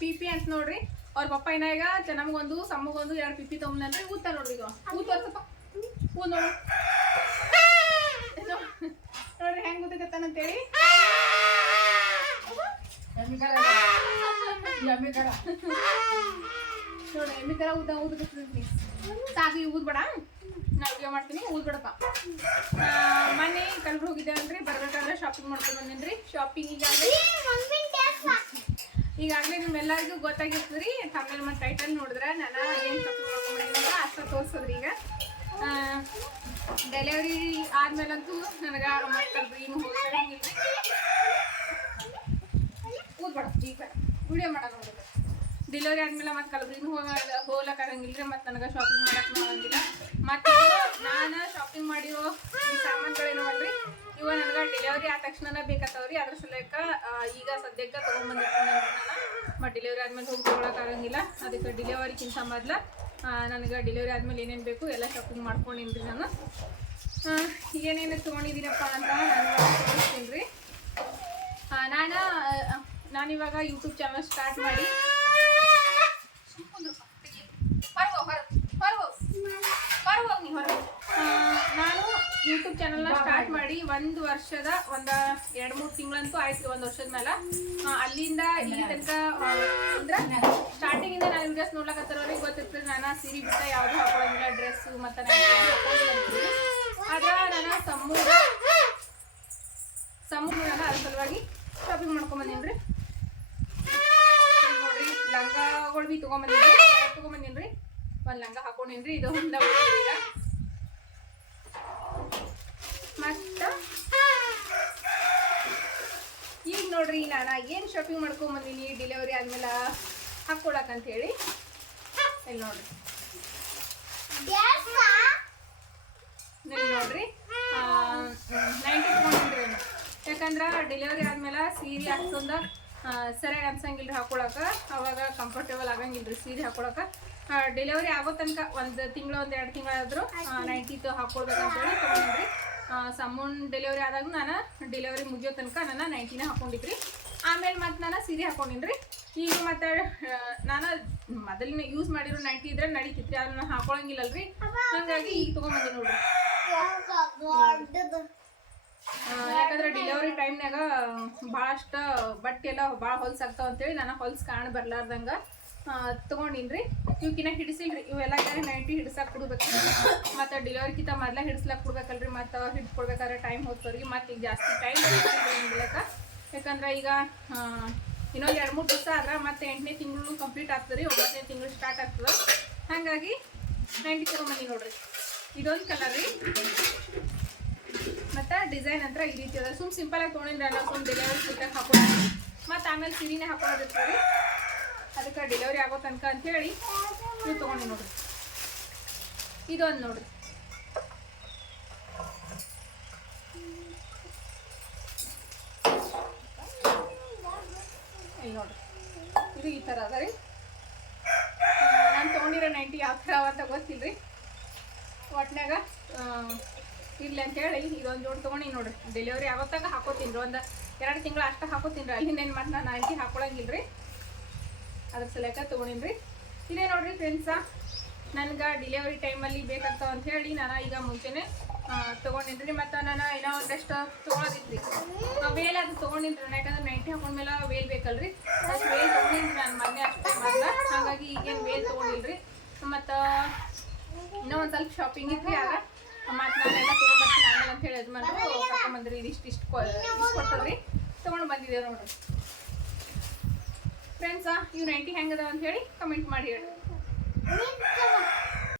[SPEAKER 1] ಪಿ ಪಿ ಅಂತ ನೋಡ್ರಿ. ಅವ್ರ ಪಪ್ಪ ಏನಾಗ ಈಗ ನಮಗೊಂದು, ಸಮ್ಮಗೊಂದು ಎರಡು ಪಿಪ್ಪಿ ತಗೊಂಡ್ರೆ ಊತ ನೋಡ್ರಿ ಈಗ. ಊತ ಸ್ವಲ್ಪ ಊದ್ ನೋಡು. ನೋಡ್ರಿ ಹೆಂಗ್ ಊದಕತ್ತಾನಂತೇಳಿ ನೋಡಿ ಎಮ್ಮಿ ಥರ ಊದ ಊದಕತ್ತೀನಿ ಸಾಕು ಊದ್ಬೇಡ. ನಾ ಅಡುಗೆ ಮಾಡ್ತೀನಿ, ಊದ್ಬೇಡಪ್ಪ. ಮನೆ ಮೊನ್ನೆ ಕಲ್ಬುರ್ಗಿ ಹೋಗಿದ್ದೆ ಅಂದ್ರೆ ಬರ್ಬೇಕಾದ್ರೆ ಶಾಪಿಂಗ್ ಮಾಡ್ಕೊಂಡು ಬಂದೇನ್ರಿ. ಶಾಪಿಂಗ್ ಈಗಾಗಲೇ ಈಗಾಗಲೇ ನಿಮ್ಮೆಲ್ಲರಿಗೂ ಗೊತ್ತಾಗಿರ್ತದ್ರಿ ತಮಿಳ್ ಮತ್ತು ಟೈಟಲ್ ನೋಡಿದ್ರೆ ನಾನು ಏನು ಮಾಡ್ಕೊಂಡಿಲ್ಲ ಅಷ್ಟ ತೋರಿಸೋದ್ರಿ ಈಗ. ಡೆಲಿವರಿ ಆದ್ಮೇಲಂತೂ ನನಗೆ ಕಲ್ಬುರ್ಗಿ ಏನು ಹೋಗಿಲ್ರಿ ಕೂತ್ಬೇಡ, ಈಗ ವಿಡಿಯೋ ಮಾಡೋದು ನೋಡಿದ್ರೆ ಡೆಲಿವರಿ ಆದ್ಮೇಲೆ ಮತ್ತೆ ಕಲಬುರಗಿನ ಹೋಗ ಆಗಂಗಿಲ್ಲ ರೀ ಮತ್ತೆ ನನಗೆ ಶಾಪಿಂಗ್ ಮಾಡಕ್ ಆಗಂಗಿಲ್ಲ. ಮತ್ತೆ ನಾನು ಶಾಪಿಂಗ್ ಮಾಡಿರೋ ಈ ಸಾಮಾನುಗಳೇನವಲ್ರಿ ಇವ ನನಗೆ ಡೆಲಿವರಿ ಆದ ತಕ್ಷಣ ಬೇಕಾಗ್ತಾವ್ರಿ ಅದ್ರ ಸಲಕ ಈಗ ಸದ್ಯಕ್ಕೆ ತೊಗೊಂಡ್ಬಂದಿರ್ತೀನಿ ನಾನು. ಡೆಲಿವರಿ ಆದಮೇಲೆ ಹೋಗಿ ತೊಗೊಳಕ್ಕೆ ಆಗಂಗಿಲ್ಲ. ಅದಕ್ಕೆ ಡೆಲಿವರಿಗಿಂತ ಮೊದ್ಲ ನನಗೆ ಡೆಲಿವರಿ ಆದ್ಮೇಲೆ ಏನೇನು ಬೇಕು ಎಲ್ಲ ಶಾಪಿಂಗ್ ಮಾಡ್ಕೊಂಡಿನ್ರಿ ನಾನು. ಏನೇನು ತೊಗೊಂಡಿದ್ದೀನಪ್ಪ ಅಂತ ನಾನು ತೋರಿಸ್ತೀನಿ ರೀ ನಾನು ನಾನಿವಾಗ ಯೂಟ್ಯೂಬ್ ಚಾನಲ್ ಸ್ಟಾರ್ಟ್ ಮಾಡಿ. ಯೂಟ್ಯೂಬ್ ಚಾನಲ್ನ ಸ್ಟಾರ್ಟ್ ಮಾಡಿ ಒಂದು ವರ್ಷದ ಒಂದ ಎರಡು ಮೂರು ತಿಂಗಳಂತೂ ಆಯ್ತು ಒಂದ್ ವರ್ಷದ ಮೇಲೆ ಅಲ್ಲಿಂದ ಈ ತನಕ ಅಂದ್ರೆ ಸ್ಟಾರ್ಟಿಂಗ್ ಇಂದ ನಾನು ವಿಡಿಯೋಸ್ ನೋಡ್ಲಕತ್ತಿರೋರಿಗೆ ಗೊತ್ತಿರ್ತದೆ ನಾನು ಸೀರೆ ಬಿಟ್ಟ ಯಾವ್ದು ಹಾಕೊಳ್ಳೋಂಗಿಲ್ಲ ಡ್ರೆಸ್ಸು ಮತ್ತು ಆದ್ರೆ ನಾನು ಸಮೂಹ ಸಮೂಹ ಅದ್ರ ಸಲುವಾಗಿ ಶಾಪಿಂಗ್ ಮಾಡ್ಕೊಂಬಂದೇನ್ರಿ ನೋಡ್ರಿ ಲಂಗಗಳು ಬಿ ತೊಗೊಂಬಂದಿನ್ರಿ ತಗೊಂಬಂದೇನ್ರಿ ಒಂದು ಲಂಗ ಹಾಕೊಂಡಿನ್ರಿ ಇದು ಈಗ ಮತ್ತ ಈಗ ನೋಡ್ರಿ ನಾನು ಏನು ಶಾಪಿಂಗ್ ಮಾಡ್ಕೊಂಬಂದಿನಿ ಡೆಲಿವರಿ ಆದ್ಮೇಲೆ ಹಾಕ್ಕೊಳಕಂತ ಹೇಳಿ ಇಲ್ಲಿ ನೋಡ್ರಿ. ನೋಡ್ರಿ. ನೈಂಟಿ ತೊಗೊಂಡ್ರಿ ಯಾಕಂದ್ರೆ ಡೆಲಿವರಿ ಆದ್ಮೇಲೆ ಸೀರೆ ಅಷ್ಟೊಂದ ಸರಿಯಾಗಿ ಅನ್ಸಂಗಿಲ್ರಿ ಹಾಕೊಳಕ. ಅವಾಗ ಕಂಫರ್ಟೇಬಲ್ ಆಗಂಗಿಲ್ರಿ ಸೀರೆ ಹಾಕೊಳಕ. ಡೆಲಿವರಿ ಆಗೋ ತನಕ ಒಂದು ತಿಂಗಳು ಒಂದು ಎರಡು ತಿಂಗಳಾದರೂ ನೈಂಟಿದು ಹಾಕೊಳ್ಬೇಕಂತೇಳಿ ತೊಗೊಂಡ್ರಿ ಸಮ್ಮೂನ್ ಡೆಲಿವರಿ ಆದಾಗ ನಾನು ಡೆಲಿವರಿ ಮುಗಿಯೋ ತನಕ ನಾನು ನೈಂಟಿನ ಹಾಕೊಂಡಿದ್ರಿ. ಆಮೇಲೆ ಮತ್ತೆ ನಾನು ಸೀರೆ ಹಾಕೊಂಡಿನ್ರಿ. ಈಗ ಮತ್ತೆ ನಾನು ಮೊದಲಿನ ಯೂಸ್ ಮಾಡಿರೋ ನೈಂಟಿ ಇದ್ರೆ ನಡೀತಿತ್ರಿ ಅದನ್ನ ಹಾಕೊಳಂಗಿಲ್ಲಲ್ರಿ. ಹಂಗಾಗಿ ಈಗ ತೊಗೊಂಬಂದಿ ನೋಡ್ರಿ. ಯಾಕಂದ್ರೆ ಡೆಲಿವರಿ ಟೈಮ್ನಾಗ ಭಾಳಷ್ಟು ಬಟ್ಟೆ ಎಲ್ಲ ಭಾಳ ಹೊಲ್ಸ್ ಆಗ್ತಾವ ಅಂತೇಳಿ ನಾನು ಹೊಲ್ಸ್ ಕಾಣ ಬರ್ಲಾರ್ದಂಗ. ತೊಗೊಂಡಿನ್ರಿ. ಇವಕ್ಕಿನ್ನ ಹಿಡಿಸಿಲ್ರಿ. ಇವೆಲ್ಲ ನೈಂಟಿ ಹಿಡ್ಸಕ್ ಕೊಡ್ಬೇಕು ಮತ್ತು ಡಿಲಿವರಿಕಿಂತ ಮೊದ್ಲ ಹಿಡಿಸ್ಲಕ್ ಕೊಡ್ಬೇಕಲ್ರಿ ಮತ್ತು ಹಿಡ್ಕೊಡ್ಬೇಕಾದ್ರೆ ಟೈಮ್ ಹೋಗ್ತವ್ರಿಗೆ ಮತ್ತು ಈಗ ಜಾಸ್ತಿ ಟೈಮ್ ಹಿಡಿಲಕ್ಕ ಯಾಕಂದ್ರೆ ಈಗ ಇನ್ನೊಂದು ಎರಡು ಮೂರು ದಿವಸ ಆದ್ರೆ ಮತ್ತೆ ಎಂಟನೇ ತಿಂಗಳು ಕಂಪ್ಲೀಟ್ ಆಗ್ತದೆ. ರೀ ಒಂಬತ್ತನೇ ತಿಂಗಳು ಸ್ಟಾರ್ಟ್ ಆಗ್ತದೆ. ಹಾಗಾಗಿ ನೈಂಟಿ ತೊಗೊಂಬಂದಿ ನೋಡ್ರಿ. ಇದೊಂದು ಕಲರ್ ರೀ. ಮತ್ತು ಡಿಸೈನ್ ಅಂತ ಈ ರೀತಿ ಅದ. ಸುಮ್ ಸಿಂಪಲ್ ತೊಗೊಂಡ್ರೆ ನಾವು ಸುಮ್ ಡೆಲಿವರಿ ಕುಟ್ಟಕ್ಕೆ ಹಾಕೋಣ ಮತ್ತು ಆಮೇಲೆ ಸೀರೆನೇ ಹಾಕೊಳ್ಳೋದಿರ್ತದೆ ರೀ ಅದಕ್ಕೆ ಡೆಲಿವರಿ ಆಗೋ ತನಕ ಅಂತೇಳಿ ನೀವು ತೊಗೊಂಡು ನೋಡಿರಿ. ಇದೊಂದು ನೋಡಿರಿ. ಇಲ್ಲಿ ನೋಡಿರಿ. ಇದು ಈ ಥರ ಅದ ರೀ. ನಾನು ತೊಗೊಂಡಿರೋ ನೈಂಟಿ ಯಾವ ಥರ ಅವ ಅಂತ ಗೊತ್ತಿಲ್ಲ ರೀ ಇರಲಿ ಅಂತೇಳಿ ಇದೊಂದು ಜೋಡಿ ತೊಗೊಂಡಿ ನೋಡಿರಿ. ಡೆಲಿವರಿ ಆಗೋತ್ತಾಗ ಹಾಕೋತೀನಿ ರೀ. ಒಂದು ಎರಡು ತಿಂಗಳು ಅಷ್ಟು ಹಾಕೋತೀನಿ ರೀ. ಅಲ್ಲಿಂದ ಏನು ಮಾಡಿ ನಾನು ನೈಂಟಿ ಹಾಕೊಳಂಗಿಲ್ಲ ರೀ ಅದ್ರ ಸಲಕ ತೊಗೊಂಡಿನಿ ಇದೇ ನೋಡ್ರಿ ಫ್ರೆಂಡ್ಸ ನನ್ಗೆ ಡಿಲೆವರಿ ಟೈಮಲ್ಲಿ ಬೇಕಾಗ್ತಾವ ಅಂತ ಹೇಳಿ ನಾನು ಈಗ ಮುಂಚೆನೆ ತೊಗೊಂಡಿನ್ರಿ ಮತ್ತು ನಾನು ಏನೋ ಒಂದಷ್ಟು ತೊಗೊಳೋದಿತ್ರಿ ವೇಲ್ ಅದು ತಗೊಂಡಿನ್ರಿ, ಯಾಕಂದ್ರೆ ನೈಂಟಿ ಹಾಕೊಂಡ್ಮೇಲೆ ವೇಲ್ ಬೇಕಲ್ರಿ. ಅಷ್ಟು ವೇಲ್ ತೊಗೊಂಡಿನ್ರಿ, ನಾನು ಮೊನ್ನೆ ಅಷ್ಟೇ ಹಾಗಾಗಿ ಈಗೇನು ವೇಲ್ ತೊಗೊಂಡಿಲ್ರಿ. ಮತ್ತು ಇನ್ನೂ ಒಂದು ಸ್ವಲ್ಪ ಶಾಪಿಂಗ್ ಇತ್ತು ಆಗ. ಮತ್ತು ನಾನೆಲ್ಲ ತೊಗೊಂಡ್ಬರ್ತೀನಿ ಆಮೇಲೆ ಅಂತ ಹೇಳಿ ಯಜಮಾನ್ರು ಕರ್ಕೊಂಬಂದ್ರಿ ಇದಿಷ್ಟು ಇಷ್ಟು ಕೊಟ್ಟದ್ರಿ ತೊಗೊಂಡು ಬಂದಿದ್ದೇವೆ ನೋಡ್ರಿ. ಫ್ರೆಂಡ್ಸ ಇವ್ ನೈಂಟಿ ಹೆಂಗದ ಅಂತ ಹೇಳಿ ಕಮೆಂಟ್ ಮಾಡಿ ಹೇಳಿ.